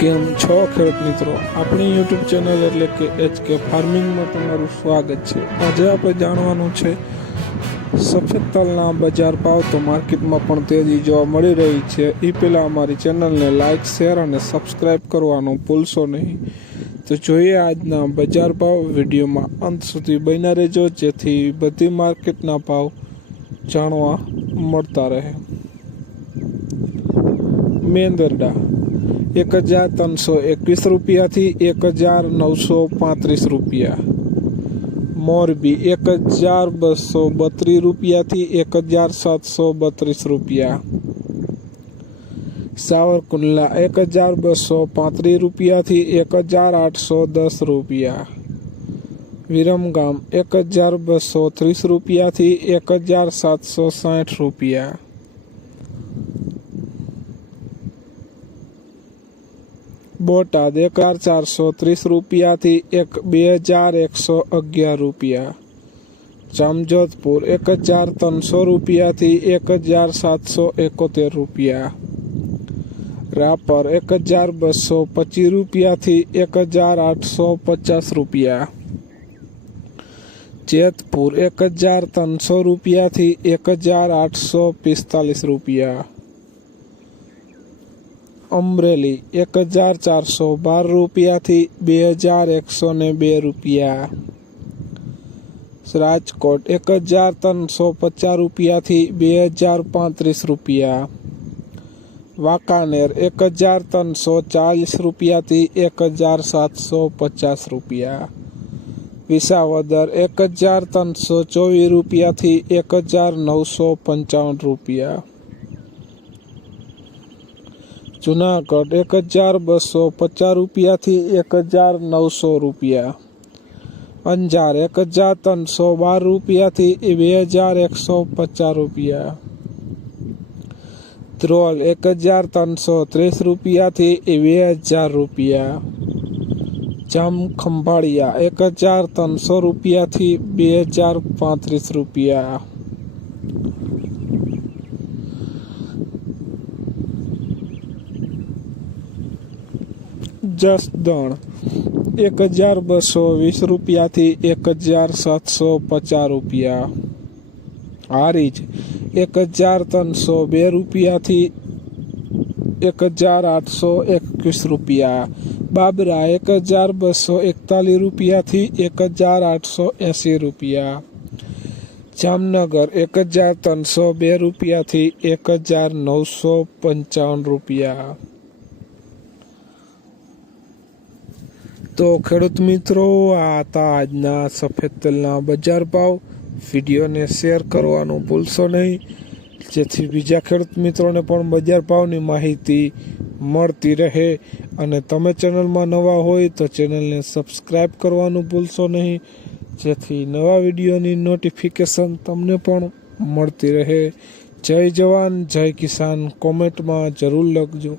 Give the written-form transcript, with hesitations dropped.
કેમ છો ખેડૂત મિત્રો, આપણી યુટ્યુબ ચેનલ એટલે કે HK ફાર્મિંગમાં તમારું સ્વાગત છે। આજે આપણે જાણવાનું છે સફેદ તલના બજાર ભાવ। તો માર્કેટમાં પણ તેજી જોવા મળી રહી છે। એ પહેલાં અમારી ચેનલને લાઇક, શેર અને સબસ્ક્રાઈબ કરવાનું ભૂલશો નહીં। તો જોઈએ આજના બજાર ભાવ। વિડીયોમાં અંત સુધી બન્યા રહેજો જેથી બધી માર્કેટના ભાવ જાણવા મળતા રહે। મેંદરડા 1321 રૂપિયાથી 1935 રૂપિયા। મોરબી 1232 રૂપિયાથી 1732 રૂપિયા। સાવરકુંડલા 1235 રૂપિયાથી 1810 રૂપિયા। વિરમગામ 1230 રૂપિયાથી 1760 રૂપિયા। બોટાદ 1430 રૂપિયાથી 2111 રૂપિયા। જામજોધપુર 1300 રૂપિયાથી 1771 રૂપિયા। રાપર 1225 રૂપિયાથી 1850 રૂપિયા। જેતપુર 1300 રૂપિયાથી 1845 રૂપિયા। અમરેલી 1412 રૂપિયાથી 2102 રૂપિયા। રાજકોટ 1350 રૂપિયાથી 2035 રૂપિયા। વાંકાનેર 1340 રૂપિયાથી 1750 રૂપિયા। વિસાવદર 1324 રૂપિયાથી 1955 રૂપિયા। જુનાગઢ 1250 રૂપિયાથી 1900 રૂપિયા। અંજાર 1312 રૂપિયાથી 2150 રૂપિયા। ધ્રોલ 1330 રૂપિયાથી 2000 રૂપિયા। જામખંભાળિયા 1300 રૂપિયાથી 2035 રૂપિયા। જસદણ 1220 રૂપિયાથી 1750 રૂપિયા। હારીજ 1302 રૂપિયાથી 1821 રૂપિયા। બાબરા 1241 રૂપિયાથી 1880 રૂપિયા। જામનગર 1302 રૂપિયાથી 1955 રૂપિયા। તો ખેડૂત મિત્રો, આ હતા આજના સફેદ તલના બજાર ભાવ। વિડીયોને શેર કરવાનું ભૂલશો નહીં જેથી બીજા ખેડૂત મિત્રોને પણ બજાર ભાવની માહિતી મળતી રહે। અને તમે ચેનલમાં નવા હોય તો ચેનલને સબસ્ક્રાઈબ કરવાનું ભૂલશો નહીં જેથી નવા વિડીયોની નોટિફિકેશન તમને પણ મળતી રહે। જય જવાન જય કિસાન કોમેન્ટમાં જરૂર લખજો।